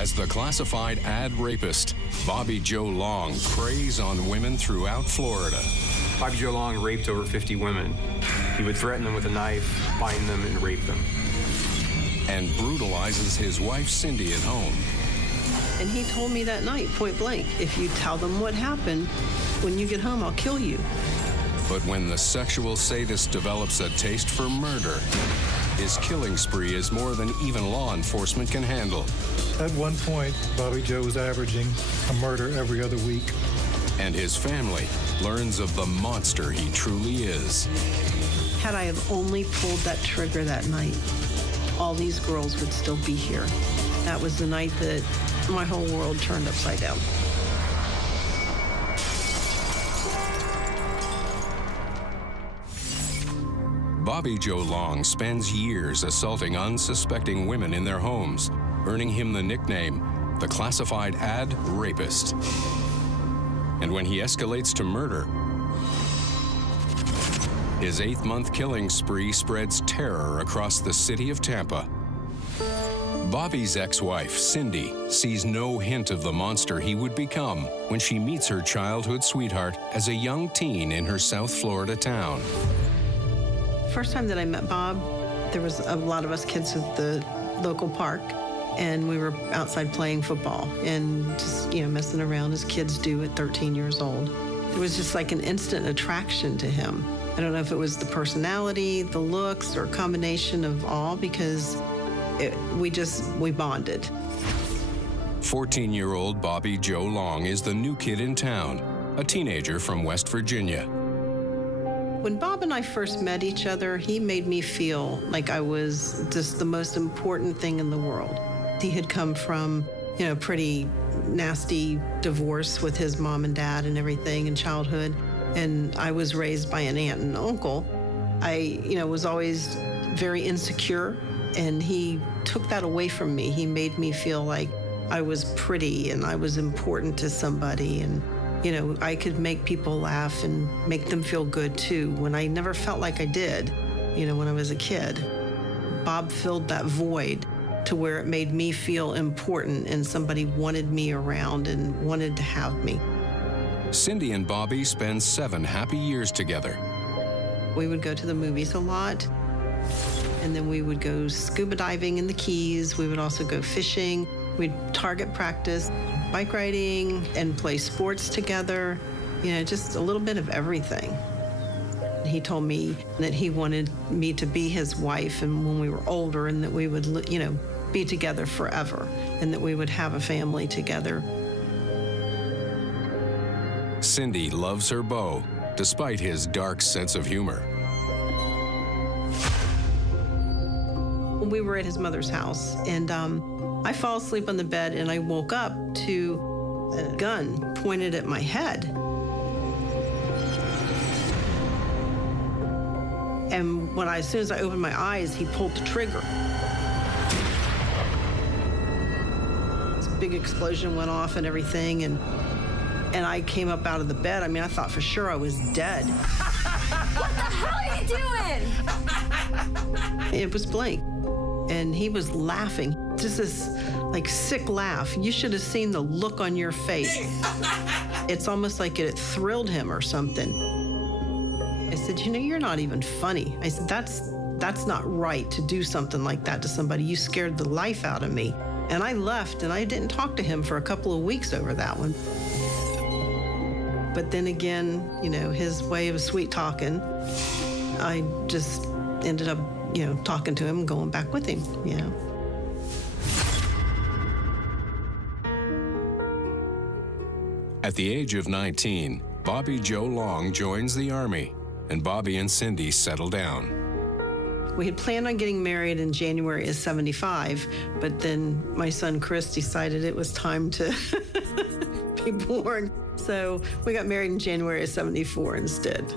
As the classified ad rapist, Bobby Joe Long preys on women throughout Florida. Bobby Joe Long raped over 50 women. He would threaten them with a knife, bind them, and rape them. And brutalizes his wife Cindy at home. And he told me that night, point blank, if you tell them what happened, when you get home, I'll kill you. But when the sexual sadist develops a taste for murder, his killing spree is more than even law enforcement can handle. At one point, Bobby Joe was averaging a murder every other week. And his family learns of the monster he truly is. Had I have only pulled that trigger that night, all these girls would still be here. That was the night that my whole world turned upside down. Bobby Joe Long spends years assaulting unsuspecting women in their homes, earning him the nickname, the classified ad rapist. And when he escalates to murder, his 8-month killing spree spreads terror across the city of Tampa. Bobby's ex-wife, Cindy, sees no hint of the monster he would become when she meets her childhood sweetheart as a young teen in her South Florida town. First time that I met Bob, there was a lot of us kids at the local park, and we were outside playing football and just, messing around as kids do at 13 years old. It was just like an instant attraction to him. I don't know if it was the personality, the looks, or a combination of all, because we bonded. 14-year-old Bobby Joe Long is the new kid in town, a teenager from West Virginia. When Bob and I first met each other, he made me feel like I was just the most important thing in the world. He had come from, pretty nasty divorce with his mom and dad and everything in childhood. And I was raised by an aunt and uncle. I, was always very insecure, and he took that away from me. He made me feel like I was pretty and I was important to somebody, and I could make people laugh and make them feel good too, when I never felt like I did, when I was a kid. Bob filled that void to where it made me feel important and somebody wanted me around and wanted to have me. Cindy and Bobby spend 7 happy years together. We would go to the movies a lot, and then we would go scuba diving in the Keys. We would also go fishing. We'd target practice, bike riding, and play sports together. Just a little bit of everything. He told me that he wanted me to be his wife, and when we were older, and that we would, be together forever, and that we would have a family together. Cindy loves her beau, despite his dark sense of humor. We were at his mother's house, and I fall asleep on the bed, and I woke up to a gun pointed at my head. And as soon as I opened my eyes, he pulled the trigger. This big explosion went off and everything, and I came up out of the bed. I thought for sure I was dead. What the hell are you doing? It was Blake, and he was laughing. Just this, sick laugh. You should have seen the look on your face. It's almost like it thrilled him or something. I said, you're not even funny. I said, that's not right to do something like that to somebody. You scared the life out of me. And I left, and I didn't talk to him for a couple of weeks over that one. But then again, his way of sweet talking, I just ended up, talking to him and going back with him, At the age of 19, Bobby Joe Long joins the Army, and Bobby and Cindy settle down. We had planned on getting married in January of '75, but then my son Chris decided it was time to be born. So we got married in January of '74 instead.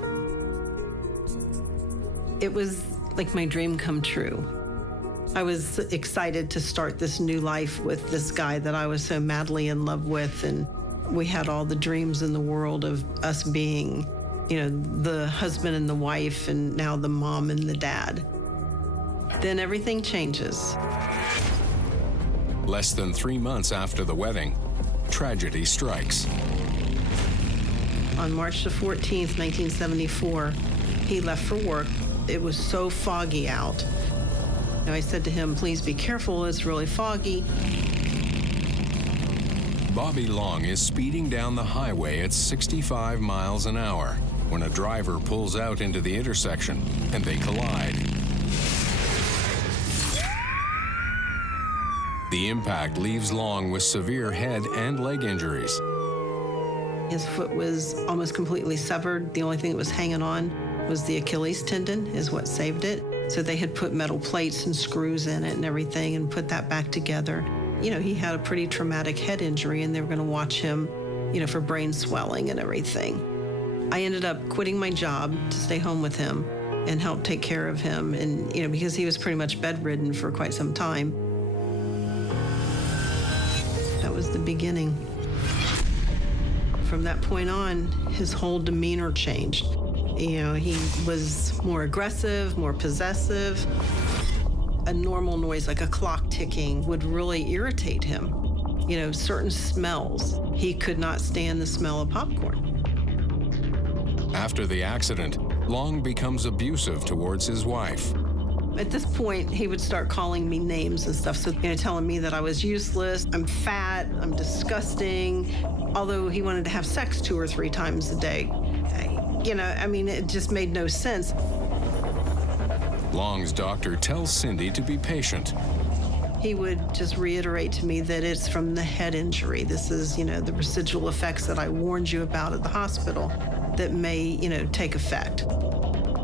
It was like my dream come true. I was excited to start this new life with this guy that I was so madly in love with, and we had all the dreams in the world of us being, the husband and the wife, and now the mom and the dad. Then everything changes. Less than 3 months after the wedding, tragedy strikes. On March the 14th, 1974, he left for work. It was so foggy out. I said to him, please be careful, it's really foggy. Bobby Long is speeding down the highway at 65 miles an hour when a driver pulls out into the intersection and they collide. The impact leaves Long with severe head and leg injuries. His foot was almost completely severed. The only thing that was hanging on was the Achilles tendon, is what saved it. So they had put metal plates and screws in it and everything and put that back together. He had a pretty traumatic head injury, and they were going to watch him, for brain swelling and everything. I ended up quitting my job to stay home with him and help take care of him. And, because he was pretty much bedridden for quite some time. That was the beginning. From that point on, his whole demeanor changed. He was more aggressive, more possessive. A normal noise like a clock ticking would really irritate him. Certain smells. He could not stand the smell of popcorn. After the accident, Long becomes abusive towards his wife. At this point, he would start calling me names and stuff, so telling me that I was useless, I'm fat, I'm disgusting, although he wanted to have sex 2 or 3 times a day. It just made no sense. Long's doctor tells Cindy to be patient. He would just reiterate to me that it's from the head injury. This is, the residual effects that I warned you about at the hospital that may, take effect.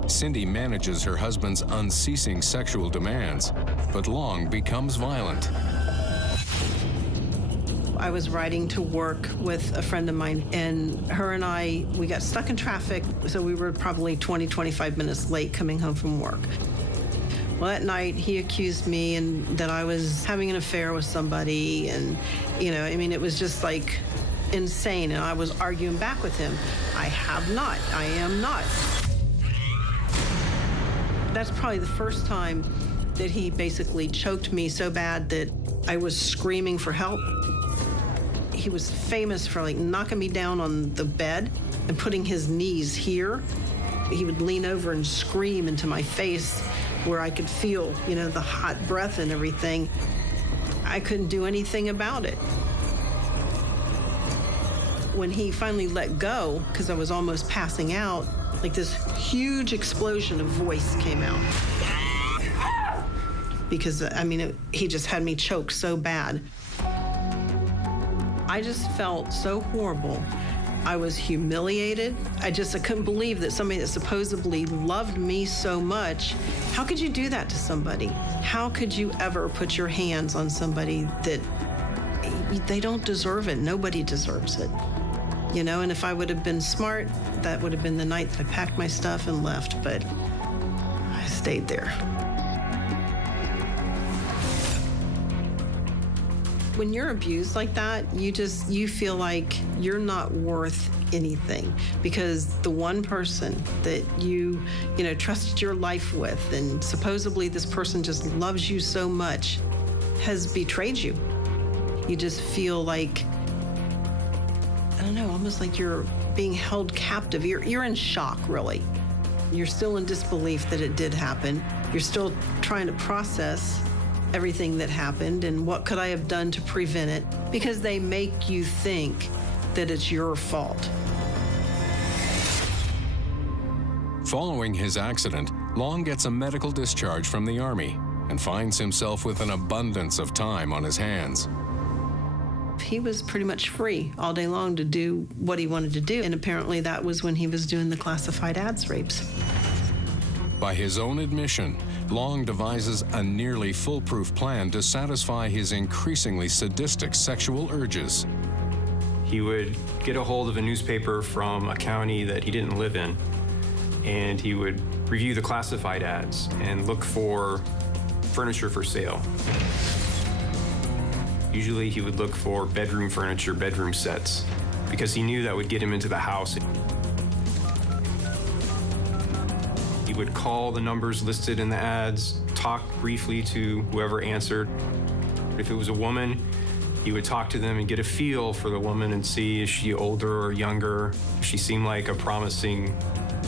Cindy manages her husband's unceasing sexual demands, but Long becomes violent. I was riding to work with a friend of mine, and her and I, we got stuck in traffic, so we were probably 20, 25 minutes late coming home from work. Well, that night, he accused me and that I was having an affair with somebody, and, it was just like insane, and I was arguing back with him. I have not. I am not. That's probably the first time that he basically choked me so bad that I was screaming for help. He was famous for knocking me down on the bed and putting his knees here. He would lean over and scream into my face where I could feel, the hot breath and everything. I couldn't do anything about it. When he finally let go, because I was almost passing out, this huge explosion of voice came out. Because, he just had me choked so bad. I just felt so horrible. I was humiliated. I couldn't believe that somebody that supposedly loved me so much, how could you do that to somebody? How could you ever put your hands on somebody that they don't deserve it? Nobody deserves it. And if I would have been smart, that would have been the night that I packed my stuff and left, but I stayed there. When you're abused like that, you feel like you're not worth anything, because the one person that you trusted your life with, and supposedly this person just loves you so much, has betrayed you. You just feel like, I don't know, almost like you're being held captive. You're in shock, really. You're still in disbelief that it did happen. You're still trying to process everything that happened and what could I have done to prevent it, because they make you think that it's your fault. Following his accident, Long gets a medical discharge from the Army and finds himself with an abundance of time on his hands. He was pretty much free all day long to do what he wanted to do, and apparently that was when he was doing the classified ads rapes. By his own admission, Long devises a nearly foolproof plan to satisfy his increasingly sadistic sexual urges. He would get a hold of a newspaper from a county that he didn't live in, and he would review the classified ads and look for furniture for sale. Usually he would look for bedroom furniture, bedroom sets, because he knew that would get him into the house. He would call the numbers listed in the ads, talk briefly to whoever answered, If it was a woman, he would talk to them and get a feel for the woman and see is she older or younger, if she seemed like a promising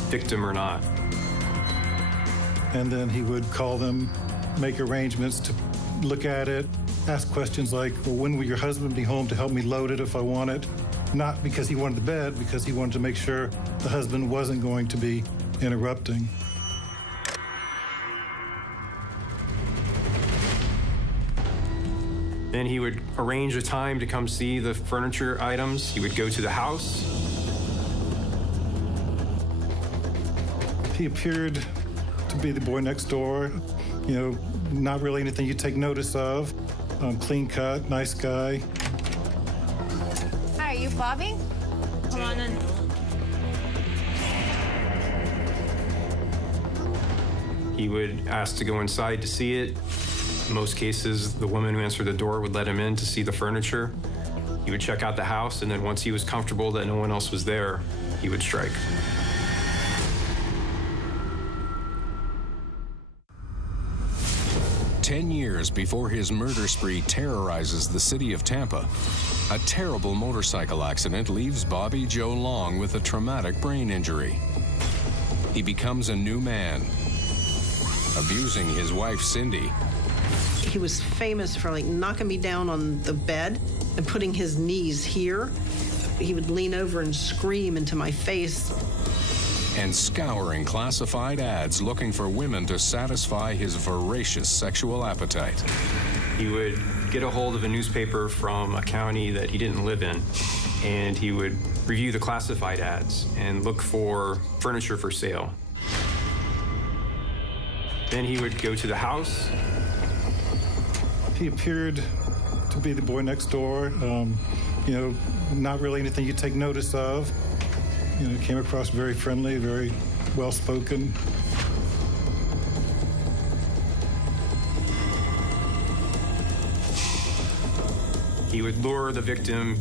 victim or not. And then he would call them, make arrangements to look at it, ask questions like, well, when will your husband be home to help me load it if I want it? Not because he wanted the bed, because he wanted to make sure the husband wasn't going to be interrupting. Then he would arrange a time to come see the furniture items. He would go to the house. He appeared to be the boy next door, not really anything you take notice of. Clean cut, nice guy. Hi, are you Bobby? Come on in. He would ask to go inside to see it. In most cases, the woman who answered the door would let him in to see the furniture. He would check out the house, and then once he was comfortable that no one else was there, he would strike. "10 years before his murder spree terrorizes the city of Tampa, a terrible motorcycle accident leaves Bobby Joe Long with a traumatic brain injury. He becomes a new man, abusing his wife, Cindy. He was famous for knocking me down on the bed and putting his knees here. He would lean over and scream into my face. And scouring classified ads looking for women to satisfy his voracious sexual appetite. He would get a hold of a newspaper from a county that he didn't live in, and he would review the classified ads and look for furniture for sale. Then he would go to the house. He appeared to be the boy next door, not really anything you take notice of. Came across very friendly, very well-spoken. He would lure the victim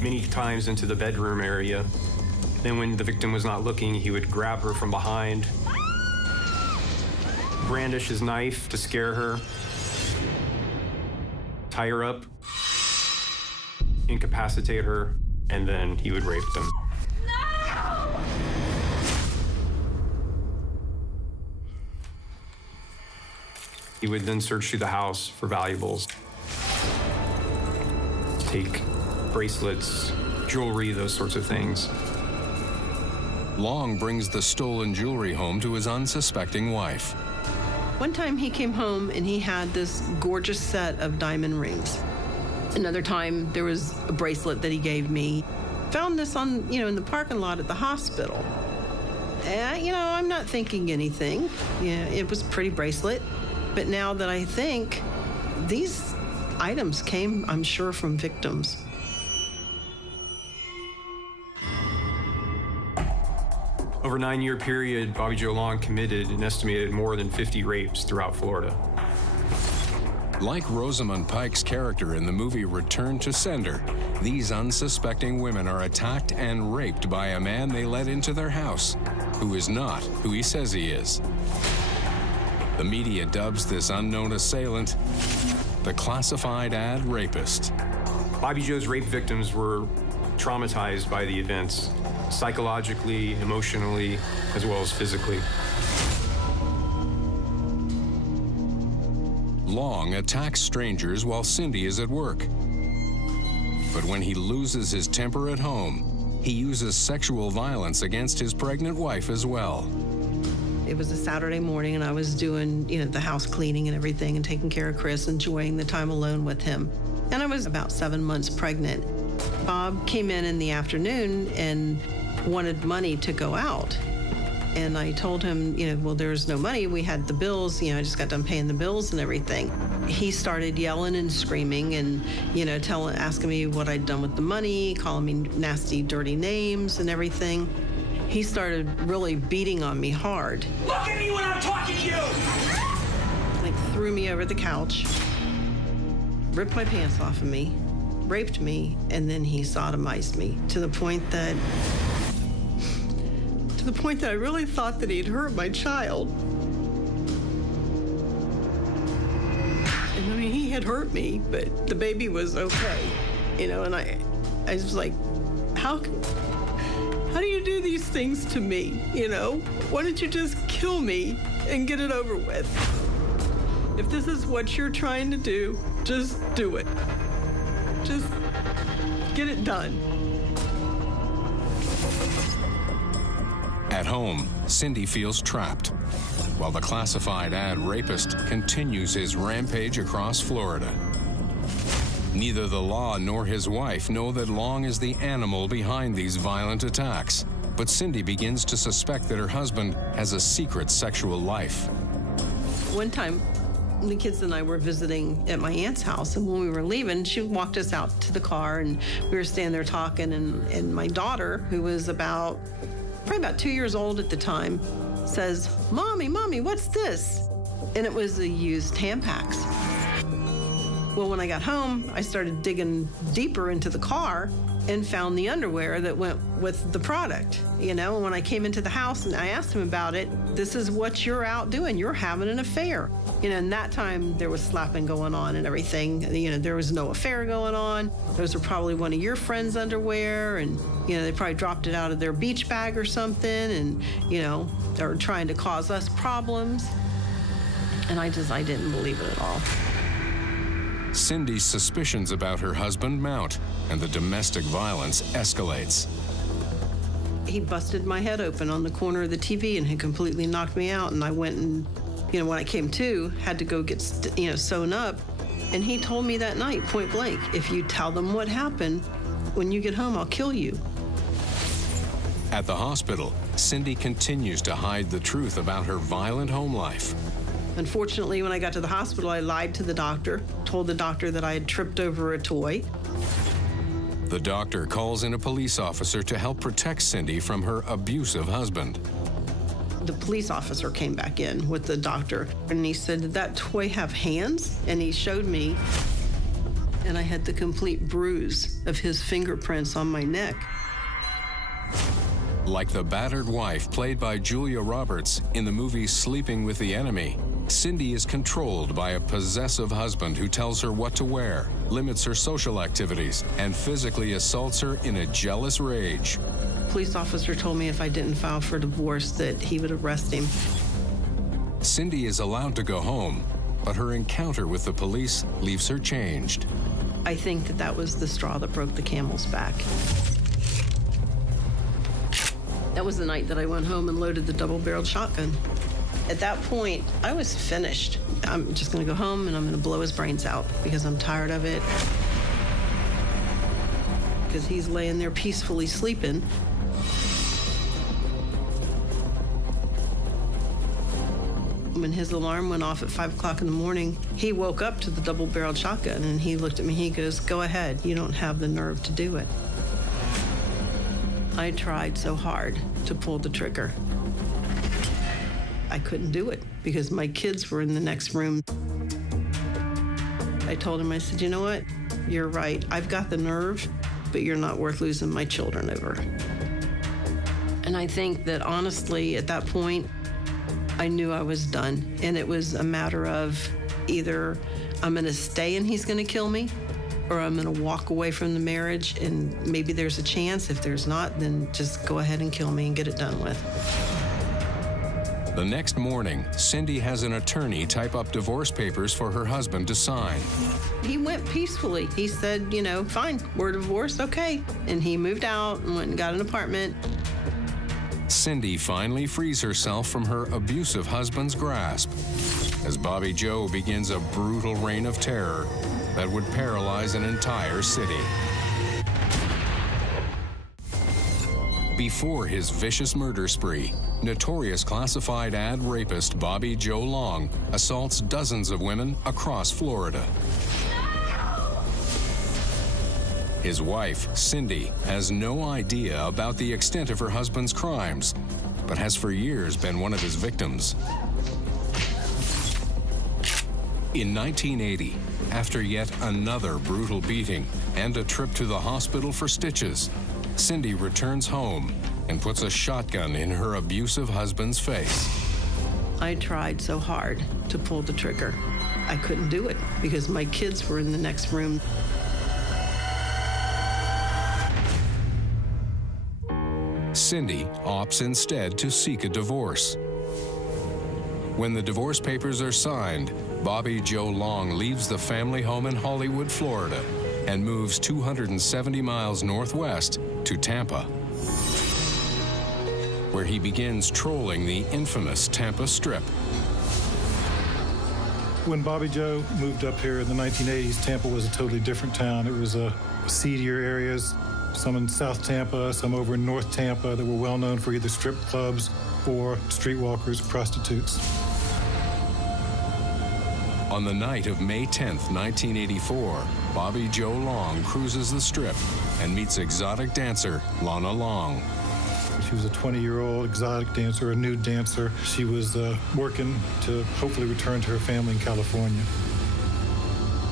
many times into the bedroom area. Then when the victim was not looking, he would grab her from behind, brandish his knife to scare her, tie her up, incapacitate her, and then he would rape them. He would then search through the house for valuables. Take bracelets, jewelry, those sorts of things. Long brings the stolen jewelry home to his unsuspecting wife. One time he came home and he had this gorgeous set of diamond rings. Another time there was a bracelet that he gave me. Found this on, in the parking lot at the hospital. I'm not thinking anything. Yeah, it was a pretty bracelet. But now that I think, these items came, I'm sure, from victims. Over a 9-year period, Bobby Joe Long committed an estimated more than 50 rapes throughout Florida. Like Rosamund Pike's character in the movie Return to Sender, these unsuspecting women are attacked and raped by a man they let into their house, who is not who he says he is. The media dubs this unknown assailant the classified ad rapist. Bobby Joe's rape victims were traumatized by the events, psychologically, emotionally, as well as physically. Long attacks strangers while Cindy is at work. But when he loses his temper at home, he uses sexual violence against his pregnant wife as well. It was a Saturday morning and I was doing, the house cleaning and everything and taking care of Chris, enjoying the time alone with him. And I was about 7 months pregnant. Bob came in the afternoon and wanted money to go out. And I told him, well, there's no money. We had the bills, I just got done paying the bills and everything. He started yelling and screaming and, asking me what I'd done with the money, calling me nasty, dirty names and everything. He started really beating on me hard. Look at me when I'm talking to you! Threw me over the couch, ripped my pants off of me, raped me, and then he sodomized me to the point that I really thought that he'd hurt my child. And he had hurt me, but the baby was okay, you know, and I was like, how do you do these things to me, you know? Why don't you just kill me and get it over with? If this is what you're trying to do, just do it. Just get it done. At home, Cindy feels trapped, while the classified ad rapist continues his rampage across Florida. Neither the law nor his wife know that Long is the animal behind these violent attacks, but Cindy begins to suspect that her husband has a secret sexual life. One time, the kids and I were visiting at my aunt's house, and when we were leaving, she walked us out to the car, and we were standing there talking, and my daughter, who was probably about 2 years old at the time, says, Mommy, what's this? And it was a used Tampax. Well, when I got home, I started digging deeper into the car and found the underwear that went with the product, you know? And when I came into the house and I asked him about it, this is what you're out doing. You're having an affair. You know, and that time there was slapping going on and everything. You know, there was no affair going on. Those were probably one of your friends' underwear, and, you know, they probably dropped it out of their beach bag or something, and, you know, they were trying to cause us problems. And I didn't believe it at all. Cindy's suspicions about her husband mount, and the domestic violence escalates. He busted my head open on the corner of the TV and had completely knocked me out. And I went and, you know, when I came to, had to go get, sewn up. And he told me that night, point blank, if you tell them what happened, when you get home, I'll kill you. At the hospital, Cindy continues to hide the truth about her violent home life. Unfortunately, when I got to the hospital, I lied to the doctor, told the doctor that I had tripped over a toy. The doctor calls in a police officer to help protect Cindy from her abusive husband. The police officer came back in with the doctor, and he said, did that toy have hands? And he showed me, and I had the complete bruise of his fingerprints on my neck. Like the battered wife played by Julia Roberts in the movie Sleeping with the Enemy, Cindy is controlled by a possessive husband who tells her what to wear, limits her social activities, and physically assaults her in a jealous rage. The police officer told me if I didn't file for divorce that he would arrest him. Cindy is allowed to go home, but her encounter with the police leaves her changed. I think that was the straw that broke the camel's back. That was the night that I went home and loaded the double-barreled shotgun. At that point, I was finished. I'm just gonna go home and I'm gonna blow his brains out because I'm tired of it. Because he's laying there peacefully sleeping. When his alarm went off at 5 o'clock in the morning, he woke up to the double-barreled shotgun and he looked at me, he goes, go ahead, you don't have the nerve to do it. I tried so hard to pull the trigger. I couldn't do it because my kids were in the next room. I told him, I said, you know what? You're right. I've got the nerve, but you're not worth losing my children over. And I think that honestly, at that point, I knew I was done. And it was a matter of either I'm going to stay and he's going to kill me, or I'm going to walk away from the marriage and maybe there's a chance. If there's not, then just go ahead and kill me and get it done with. The next morning, Cindy has an attorney type up divorce papers for her husband to sign. He went peacefully. He said, you know, fine, we're divorced, okay. And he moved out and went and got an apartment. Cindy finally frees herself from her abusive husband's grasp as Bobby Joe begins a brutal reign of terror that would paralyze an entire city. Before his vicious murder spree, notorious classified ad rapist Bobby Joe Long assaults dozens of women across Florida. His wife, Cindy, has no idea about the extent of her husband's crimes, but has for years been one of his victims. In 1980, after yet another brutal beating and a trip to the hospital for stitches, Cindy returns home and puts a shotgun in her abusive husband's face. I tried so hard to pull the trigger. I couldn't do it because my kids were in the next room. Cindy opts instead to seek a divorce. When the divorce papers are signed, Bobby Joe Long leaves the family home in Hollywood, Florida, and moves 270 miles northwest to Tampa, where he begins trolling the infamous Tampa Strip. When Bobby Joe moved up here in the 1980s, Tampa was a totally different town. It was seedier areas, some in South Tampa, some over in North Tampa that were well known for either strip clubs or streetwalkers, prostitutes. On the night of May 10th, 1984, Bobby Joe Long cruises the Strip and meets exotic dancer Lana Long. She was a 20-year-old exotic dancer, a nude dancer. She was working to hopefully return to her family in California.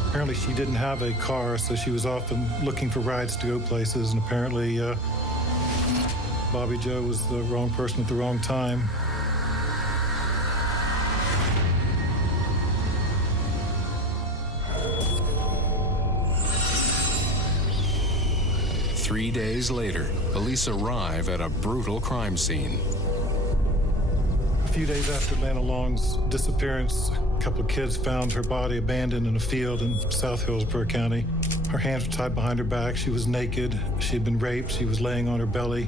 Apparently she didn't have a car, so she was often looking for rides to go places, and apparently Bobby Joe was the wrong person at the wrong time. Three days later, police arrive at a brutal crime scene. A few days after Lana Long's disappearance, a couple of kids found her body abandoned in a field in South Hillsborough County. Her hands were tied behind her back. She was naked. She had been raped. She was laying on her belly.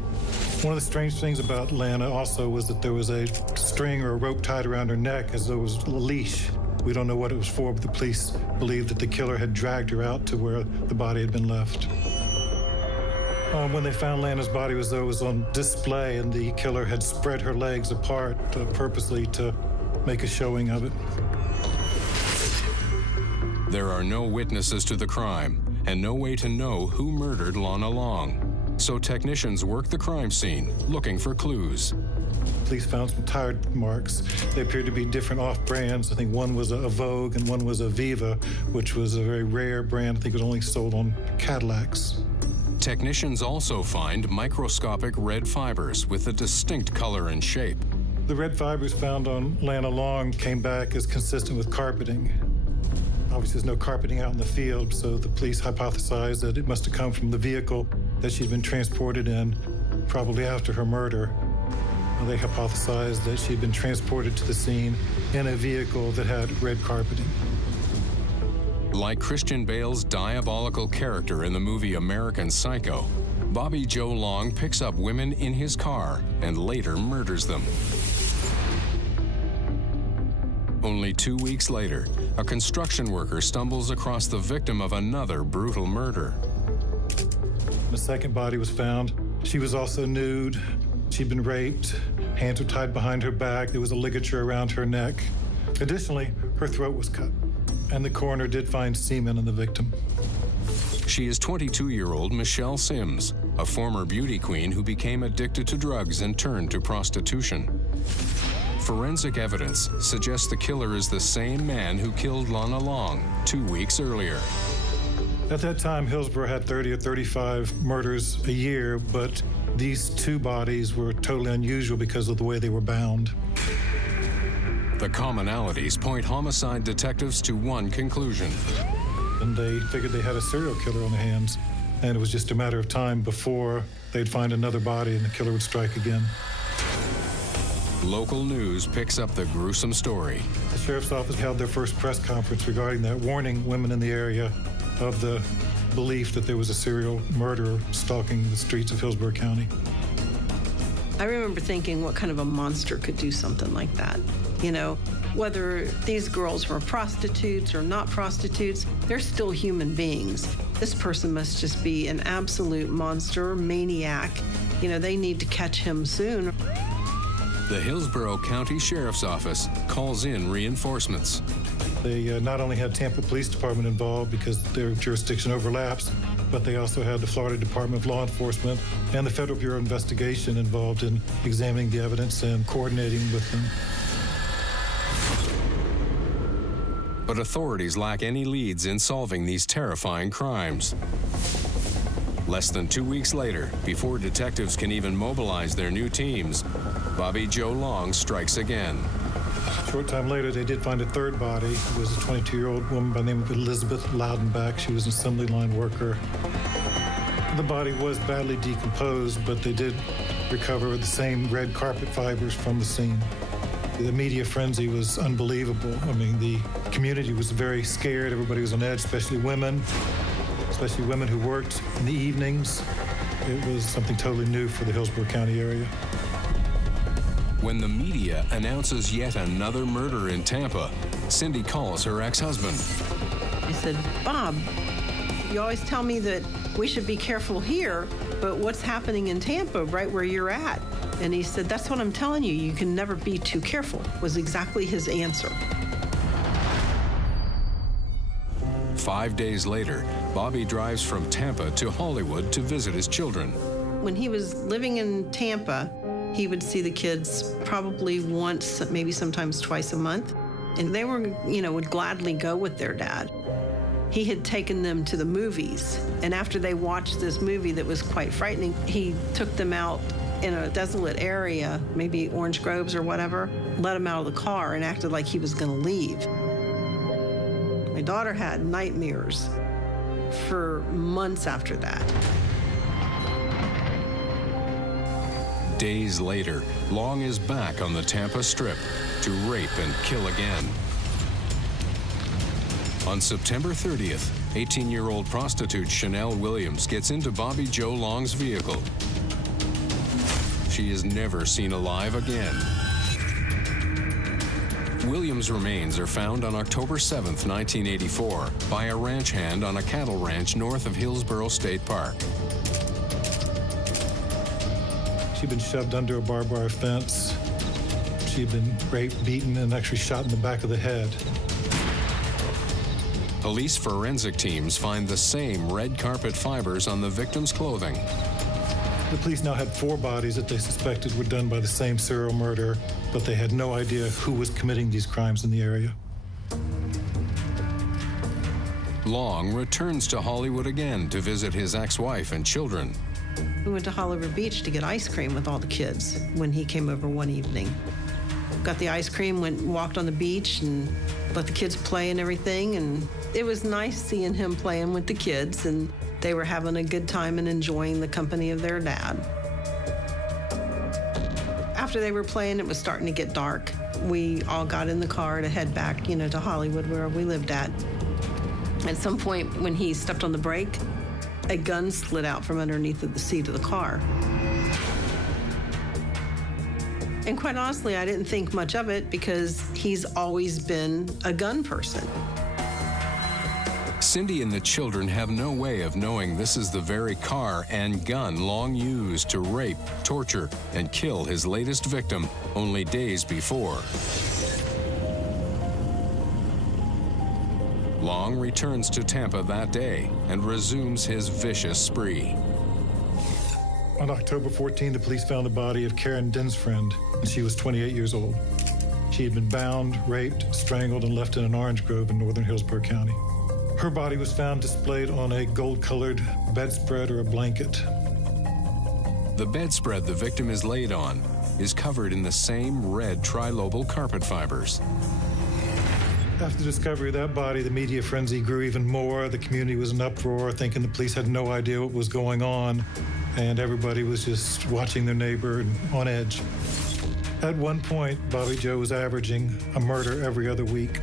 One of the strange things about Lana also was that there was a string or a rope tied around her neck as though it was a leash. We don't know what it was for, but the police believed that the killer had dragged her out to where the body had been left. When they found Lana's body, it was though it was on display, and the killer had spread her legs apart purposely to make a showing of it. There are no witnesses to the crime and no way to know who murdered Lana Long. So technicians work the crime scene looking for clues. Police found some tire marks. They appeared to be different off-brands. I think one was a Vogue and one was a Viva, which was a very rare brand. I think it was only sold on Cadillacs. Technicians also find microscopic red fibers with a distinct color and shape. The red fibers found on Lana Long came back as consistent with carpeting. Obviously, there's no carpeting out in the field, so the police hypothesized that it must have come from the vehicle that she'd been transported in, probably after her murder. They hypothesized that she'd been transported to the scene in a vehicle that had red carpeting. Like Christian Bale's diabolical character in the movie American Psycho, Bobby Joe Long picks up women in his car and later murders them. Only 2 weeks later, a construction worker stumbles across the victim of another brutal murder. The second body was found. She was also nude. She'd been raped. Hands were tied behind her back. There was a ligature around her neck. Additionally, her throat was cut, and the coroner did find semen in the victim. She is 22-year-old Michelle Sims, a former beauty queen who became addicted to drugs and turned to prostitution. Forensic evidence suggests the killer is the same man who killed Lana Long 2 weeks earlier. At that time, Hillsborough had 30 or 35 murders a year, but these two bodies were totally unusual because of the way they were bound. The commonalities point homicide detectives to one conclusion. And they figured they had a serial killer on their hands, and it was just a matter of time before they'd find another body and the killer would strike again. Local news picks up the gruesome story. The sheriff's office held their first press conference regarding that, warning women in the area of the belief that there was a serial murderer stalking the streets of Hillsborough County. I remember thinking, what kind of a monster could do something like that? You know, whether these girls were prostitutes or not prostitutes, they're still human beings. This person must just be an absolute monster, maniac. You know, they need to catch him soon. The Hillsborough County Sheriff's Office calls in reinforcements. They not only had Tampa Police Department involved because their jurisdiction overlaps, but they also had the Florida Department of Law Enforcement and the Federal Bureau of Investigation involved in examining the evidence and coordinating with them. But authorities lack any leads in solving these terrifying crimes. Less than 2 weeks later, before detectives can even mobilize their new teams, Bobby Joe Long strikes again. short time later, they did find a third body. It was a 22-year-old woman by the name of Elizabeth Loudenbach. She was an assembly line worker. The body was badly decomposed, but they did recover the same red carpet fibers from the scene. The media frenzy was unbelievable. I mean, the community was very scared. Everybody was on edge, especially women who worked in the evenings. It was something totally new for the Hillsborough County area. When the media announces yet another murder in Tampa, Cindy calls her ex-husband. I said, Bob, you always tell me that we should be careful here, but what's happening in Tampa right where you're at? And he said, that's what I'm telling you. You can never be too careful, was exactly his answer. 5 days later, Bobby drives from Tampa to Hollywood to visit his children. When he was living in Tampa, he would see the kids probably once, maybe sometimes twice a month. And they were, would gladly go with their dad. He had taken them to the movies. And after they watched this movie that was quite frightening, he took them out in a desolate area, maybe Orange Groves or whatever, let them out of the car and acted like he was going to leave. My daughter had nightmares for months after that. Days later, Long is back on the Tampa Strip to rape and kill again. On September 30th, 18-year-old prostitute Chanel Williams gets into Bobby Joe Long's vehicle. She is never seen alive again. Williams' remains are found on October 7th, 1984, by a ranch hand on a cattle ranch north of Hillsborough State Park. She'd been shoved under a barbed wire fence. She'd been raped, beaten, and actually shot in the back of the head. Police forensic teams find the same red carpet fibers on the victim's clothing. The police now had 4 bodies that they suspected were done by the same serial murderer, but they had no idea who was committing these crimes in the area. Long returns to Hollywood again to visit his ex-wife and children. We went to Hollywood Beach to get ice cream with all the kids when he came over one evening. Got the ice cream, walked on the beach and let the kids play and everything. And it was nice seeing him playing with the kids, and they were having a good time and enjoying the company of their dad. After they were playing, it was starting to get dark. We all got in the car to head back, to Hollywood, where we lived at. At some point, when he stepped on the brake, a gun slid out from underneath of the seat of the car. And quite honestly, I didn't think much of it because he's always been a gun person. Cindy and the children have no way of knowing this is the very car and gun Long used to rape, torture, and kill his latest victim only days before. Long returns to Tampa that day and resumes his vicious spree. On October 14, the police found the body of Karen Dinsfriend, and she was 28 years old. She had been bound, raped, strangled, and left in an orange grove in northern Hillsborough County. Her body was found displayed on a gold-colored bedspread or a blanket. The bedspread the victim is laid on is covered in the same red trilobal carpet fibers. After the discovery of that body, the media frenzy grew even more. The community was in uproar, thinking the police had no idea what was going on, and everybody was just watching their neighbor and on edge. At one point, Bobby Joe was averaging a murder every other week.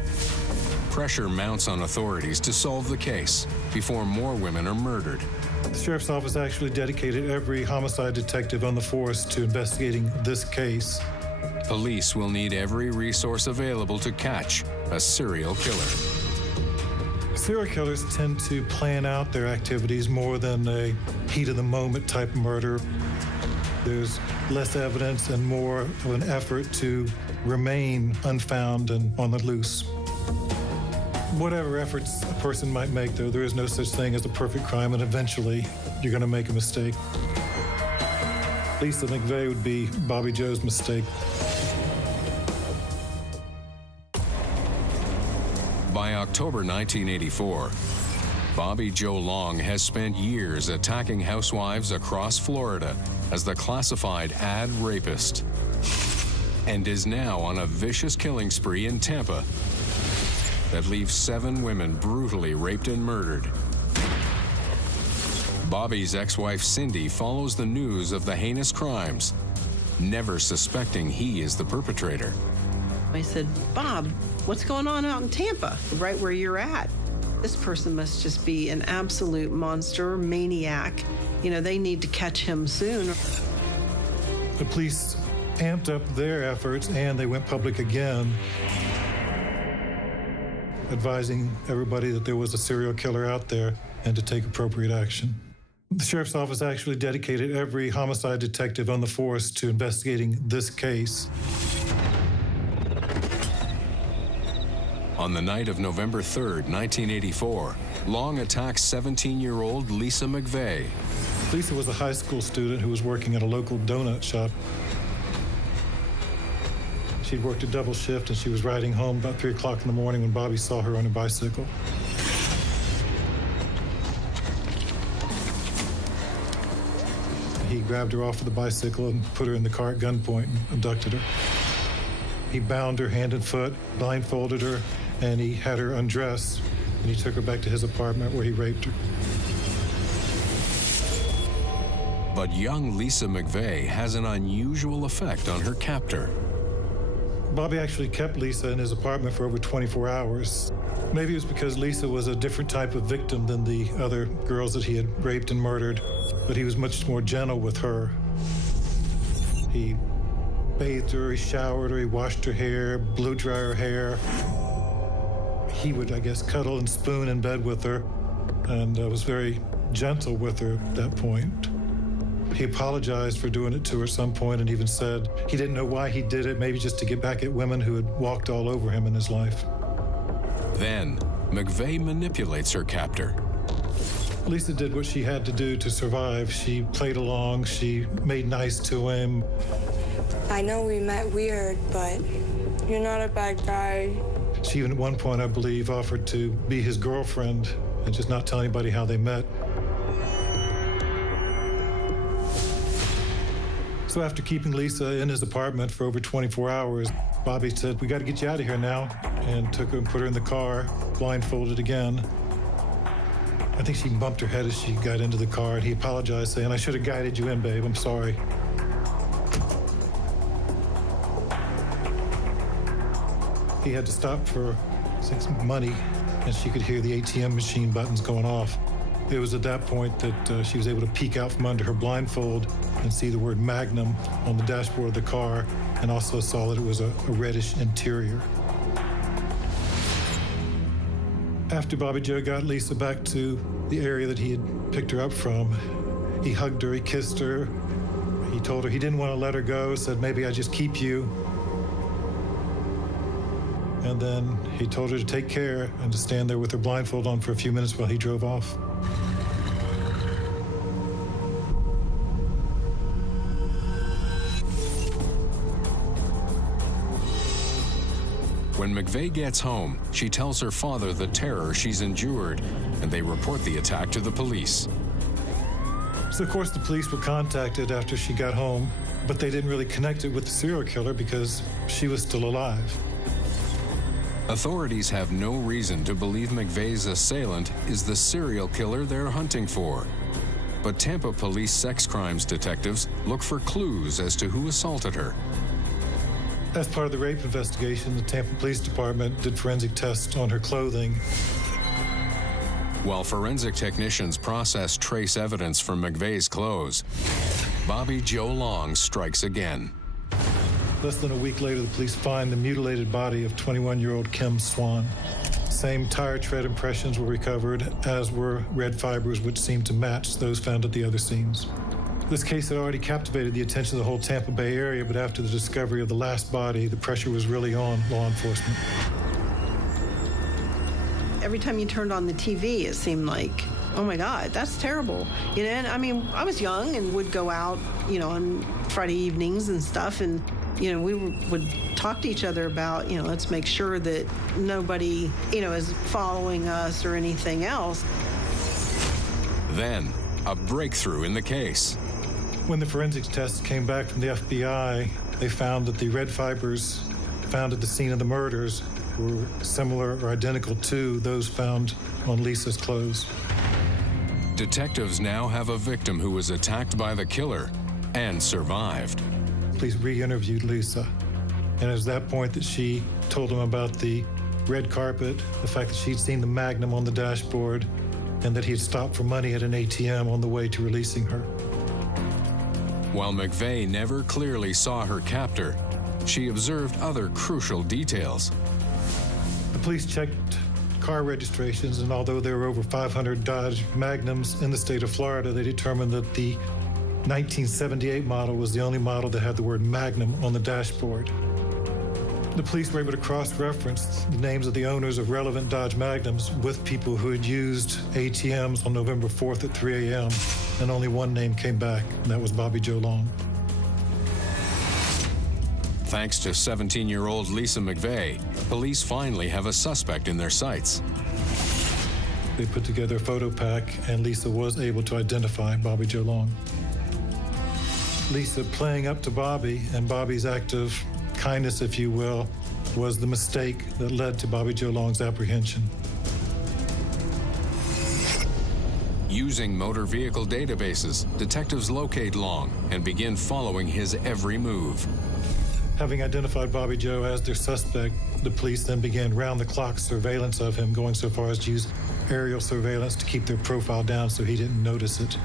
Pressure mounts on authorities to solve the case before more women are murdered. The sheriff's office actually dedicated every homicide detective on the force to investigating this case. Police will need every resource available to catch a serial killer. Serial killers tend to plan out their activities more than a heat-of-the-moment type murder. There's less evidence and more of an effort to remain unfound and on the loose. Whatever efforts a person might make, though, there is no such thing as a perfect crime, and eventually you're going to make a mistake. Lisa McVeigh would be Bobby Joe's mistake. By October 1984, Bobby Joe Long has spent years attacking housewives across Florida as the classified ad rapist. and is now on a vicious killing spree in Tampa that leaves 7 women brutally raped and murdered. Bobby's ex-wife Cindy follows the news of the heinous crimes, never suspecting he is the perpetrator. I said, Bob, what's going on out in Tampa, right where you're at? This person must just be an absolute monster, maniac. You know, they need to catch him soon. The police amped up their efforts and they went public again, advising everybody that there was a serial killer out there and to take appropriate action. The sheriff's office actually dedicated every homicide detective on the force to investigating this case. On the night of November 3rd, 1984, Long attacks 17-year-old Lisa McVeigh. Lisa was a high school student who was working at a local donut shop. She'd worked a double shift and she was riding home about 3 o'clock in the morning when Bobby saw her on a bicycle. He grabbed her off of the bicycle and put her in the car at gunpoint and abducted her. He bound her hand and foot, blindfolded her, and he had her undressed, and he took her back to his apartment where he raped her. But young Lisa McVeigh has an unusual effect on her captor. Bobby actually kept Lisa in his apartment for over 24 hours. Maybe it was because Lisa was a different type of victim than the other girls that he had raped and murdered, but he was much more gentle with her. He bathed her, he showered her, he washed her hair, blew dry her hair. He would, I guess, cuddle and spoon in bed with her, and was very gentle with her at that point. He apologized for doing it to her at some point and even said he didn't know why he did it, maybe just to get back at women who had walked all over him in his life. Then, McVeigh manipulates her captor. Lisa did what she had to do to survive. She played along, she made nice to him. I know we met weird, but you're not a bad guy. She even at one point, I believe, offered to be his girlfriend and just not tell anybody how they met. So after keeping Lisa in his apartment for over 24 hours, Bobby said, "We got to get you out of here now," and took her and put her in the car, blindfolded again. I think she bumped her head as she got into the car, and he apologized, saying, "I should have guided you in, babe. I'm sorry." He had to stop for some money, and she could hear the ATM machine buttons going off. It was at that point that she was able to peek out from under her blindfold and see the word Magnum on the dashboard of the car, and also saw that it was a reddish interior. After Bobby Joe got Lisa back to the area that he had picked her up from, he hugged her, he kissed her, he told her he didn't want to let her go, said, "Maybe I just keep you." And then he told her to take care and to stand there with her blindfold on for a few minutes while he drove off. When McVeigh gets home, she tells her father the terror she's endured, and they report the attack to the police. So, of course, the police were contacted after she got home, but they didn't really connect it with the serial killer because she was still alive. Authorities have no reason to believe McVeigh's assailant is the serial killer they're hunting for. But Tampa police sex crimes detectives look for clues as to who assaulted her. As part of the rape investigation, the Tampa Police Department did forensic tests on her clothing. While forensic technicians process trace evidence from McVeigh's clothes, Bobby Joe Long strikes again. Less than a week later, the police find the mutilated body of 21-year-old Kim Swan. Same tire tread impressions were recovered, as were red fibers, which seemed to match those found at the other scenes. This case had already captivated the attention of the whole Tampa Bay area, but after the discovery of the last body, the pressure was really on law enforcement. Every time you turned on the TV, it seemed like, oh my God, that's terrible. You know, and I mean, I was young and would go out, you know, on Friday evenings and stuff, and you know, we would talk to each other about, you know, let's make sure that nobody, you know, is following us or anything else. Then, a breakthrough in the case. When the forensics tests came back from the FBI, they found that the red fibers found at the scene of the murders were similar or identical to those found on Lisa's clothes. Detectives now have a victim who was attacked by the killer and survived. Police re-interviewed Lisa, and it was at that point that she told them about the red carpet, the fact that she'd seen the Magnum on the dashboard, and that he had stopped for money at an ATM on the way to releasing her. While McVeigh never clearly saw her captor, she observed other crucial details. The police checked car registrations, and although there were over 500 Dodge Magnums in the state of Florida, they determined that the 1978 model was the only model that had the word Magnum on the dashboard. The police were able to cross-reference the names of the owners of relevant Dodge Magnums with people who had used ATMs on November 4th at 3 a.m., and only one name came back, and that was Bobby Joe Long. Thanks to 17-year-old Lisa McVeigh, police finally have a suspect in their sights. They put together a photo pack, and Lisa was able to identify Bobby Joe Long. Lisa playing up to Bobby, and Bobby's act of kindness, if you will, was the mistake that led to Bobby Joe Long's apprehension. Using motor vehicle databases, detectives locate Long and begin following his every move. Having identified Bobby Joe as their suspect, the police then began round-the-clock surveillance of him, going so far as to use aerial surveillance to keep their profile down so he didn't notice it.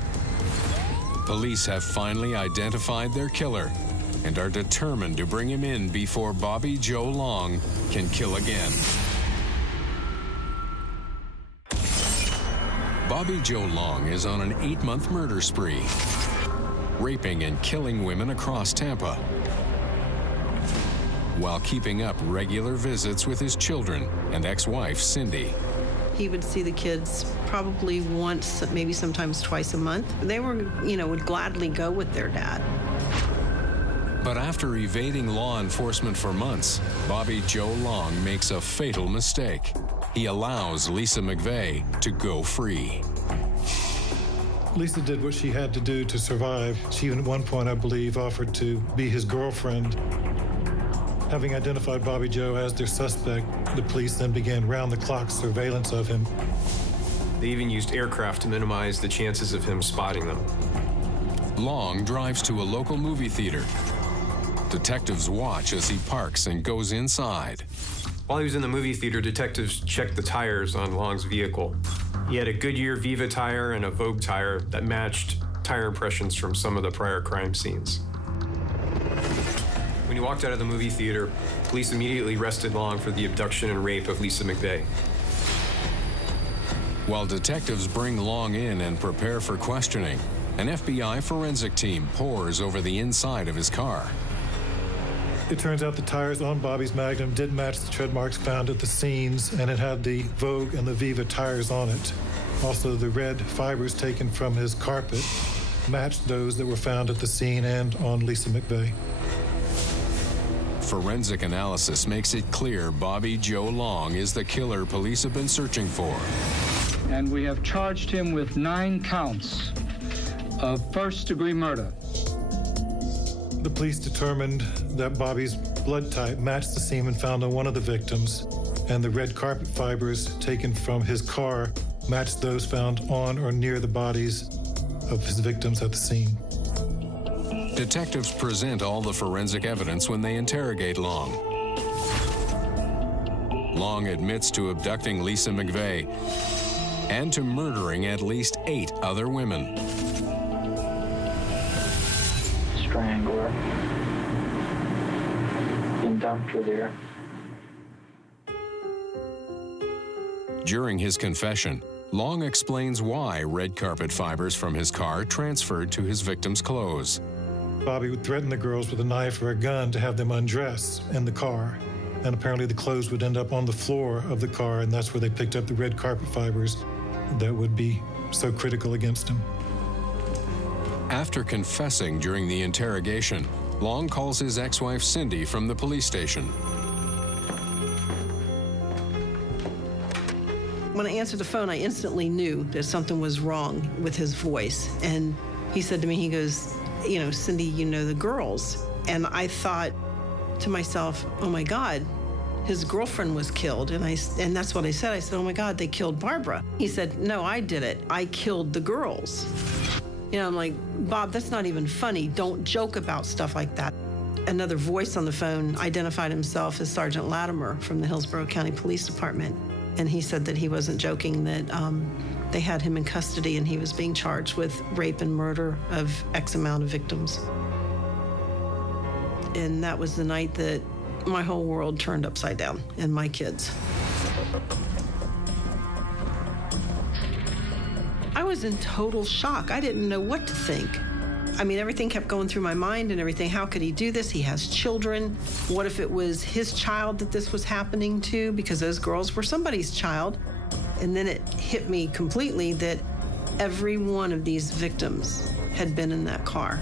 Police have finally identified their killer and are determined to bring him in before Bobby Joe Long can kill again. Bobby Joe Long is on an 8-month murder spree, raping and killing women across Tampa, while keeping up regular visits with his children and ex-wife, Cindy. He would see the kids probably once, maybe sometimes twice a month. They were, would gladly go with their dad. But after evading law enforcement for months, Bobby Joe Long makes a fatal mistake. He allows Lisa McVeigh to go free. Lisa did what she had to do to survive. She even at one point, I believe, offered to be his girlfriend. Having identified Bobby Joe as their suspect, the police then began round-the-clock surveillance of him. They even used aircraft to minimize the chances of him spotting them. Long drives to a local movie theater. Detectives watch as he parks and goes inside. While he was in the movie theater, detectives checked the tires on Long's vehicle. He had a Goodyear Viva tire and a Vogue tire that matched tire impressions from some of the prior crime scenes. When he walked out of the movie theater, police immediately arrested Long for the abduction and rape of Lisa McVeigh. While detectives bring Long in and prepare for questioning, an FBI forensic team pores over the inside of his car. It turns out the tires on Bobby's Magnum did match the tread marks found at the scenes, and it had the Vogue and the Viva tires on it. Also, the red fibers taken from his carpet matched those that were found at the scene and on Lisa McVeigh. Forensic analysis makes it clear Bobby Joe Long is the killer police have been searching for. And we have charged him with 9 counts of first-degree murder. The police determined that Bobby's blood type matched the semen found on one of the victims, and the red carpet fibers taken from his car matched those found on or near the bodies of his victims at the scene. Detectives present all the forensic evidence when they interrogate Long. Long admits to abducting Lisa McVeigh and to murdering at least 8 other women. Strangler. And dumped her there. During his confession, Long explains why red carpet fibers from his car transferred to his victim's clothes. Bobby would threaten the girls with a knife or a gun to have them undress in the car, and apparently the clothes would end up on the floor of the car, and that's where they picked up the red carpet fibers that would be so critical against him. After confessing during the interrogation, Long calls his ex-wife Cindy from the police station. When I answered the phone, I instantly knew that something was wrong with his voice. And he said to me, he goes, Cindy, you know the girls. And I thought to myself, oh my God, his girlfriend was killed. And that's what I said. I said, oh my God, they killed Barbara. He said, no, I did it. I killed the girls. I'm like, Bob, that's not even funny. Don't joke about stuff like that. Another voice on the phone identified himself as Sergeant Latimer from the Hillsborough County Police Department. And he said that he wasn't joking, that they had him in custody and he was being charged with rape and murder of X amount of victims. And that was the night that my whole world turned upside down, and my kids. I was in total shock. I didn't know what to think. I mean, everything kept going through my mind and everything. How could he do this? He has children. What if it was his child that this was happening to? Because those girls were somebody's child. And then it hit me completely that every one of these victims had been in that car.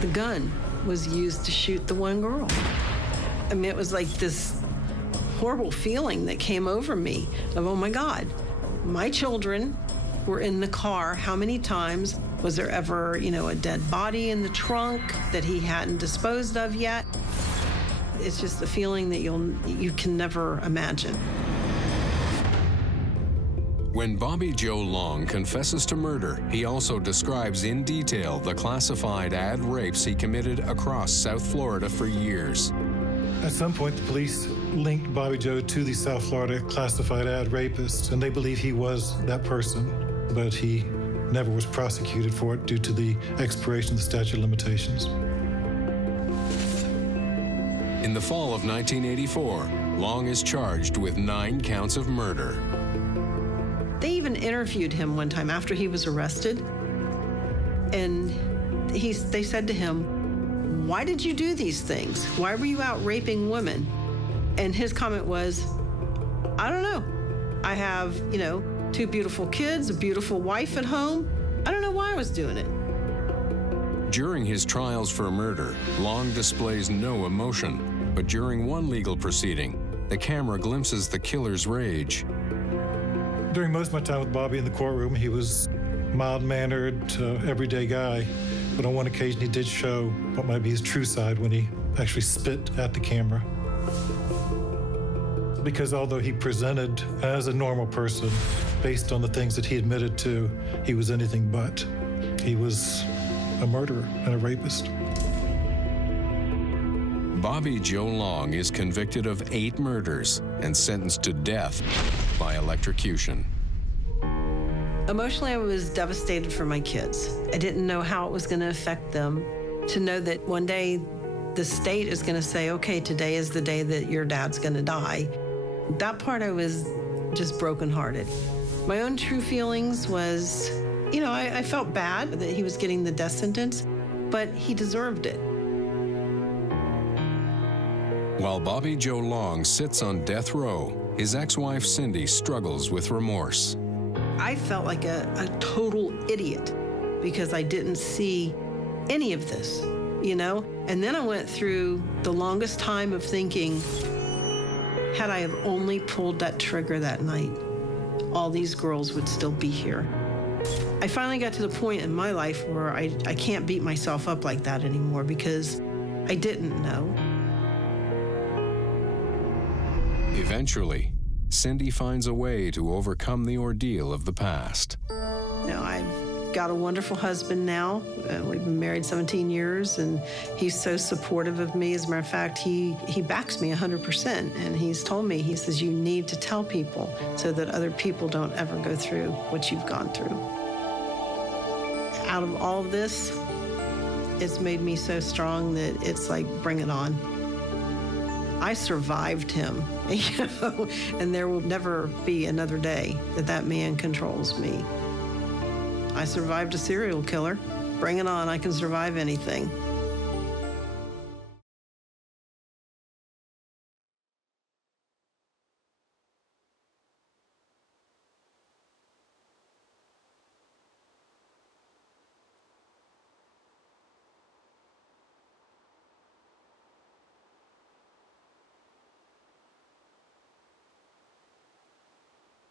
The gun was used to shoot the one girl. I mean, it was like this horrible feeling that came over me of, oh my God, my children were in the car. How many times was there ever, a dead body in the trunk that he hadn't disposed of yet? It's just a feeling that you can never imagine. When Bobby Joe Long confesses to murder, he also describes in detail the classified ad rapes he committed across South Florida for years. At some point, the police linked Bobby Joe to the South Florida classified ad rapist, and they believe he was that person, but he never was prosecuted for it due to the expiration of the statute of limitations. In the fall of 1984, Long is charged with 9 counts of murder. They even interviewed him one time after he was arrested, and they said to him, why did you do these things? Why were you out raping women? And his comment was, I don't know. I have, 2 beautiful kids, a beautiful wife at home. I don't know why I was doing it. During his trials for murder, Long displays no emotion, but during one legal proceeding, the camera glimpses the killer's rage. During most of my time with Bobby in the courtroom, he was mild-mannered, everyday guy. But on one occasion, he did show what might be his true side when he actually spit at the camera. Because although he presented as a normal person, based on the things that he admitted to, he was anything but. He was a murderer and a rapist. Bobby Joe Long is convicted of 8 murders and sentenced to death by electrocution. Emotionally, I was devastated for my kids. I didn't know how it was going to affect them. To know that one day the state is going to say, okay, today is the day that your dad's going to die. That part, I was just brokenhearted. My own true feelings was, I felt bad that he was getting the death sentence, but he deserved it. While Bobby Joe Long sits on death row, his ex-wife Cindy struggles with remorse. I felt like a total idiot because I didn't see any of this, And then I went through the longest time of thinking, had I have only pulled that trigger that night, all these girls would still be here. I finally got to the point in my life where I can't beat myself up like that anymore because I didn't know. Eventually, Cindy finds a way to overcome the ordeal of the past. I've got a wonderful husband now. We've been married 17 years, and he's so supportive of me. As a matter of fact, he backs me 100%, and he's told me, he says, you need to tell people so that other people don't ever go through what you've gone through. Out of all of this, it's made me so strong that it's like, bring it on. I survived him, and there will never be another day that man controls me. I survived a serial killer. Bring it on, I can survive anything.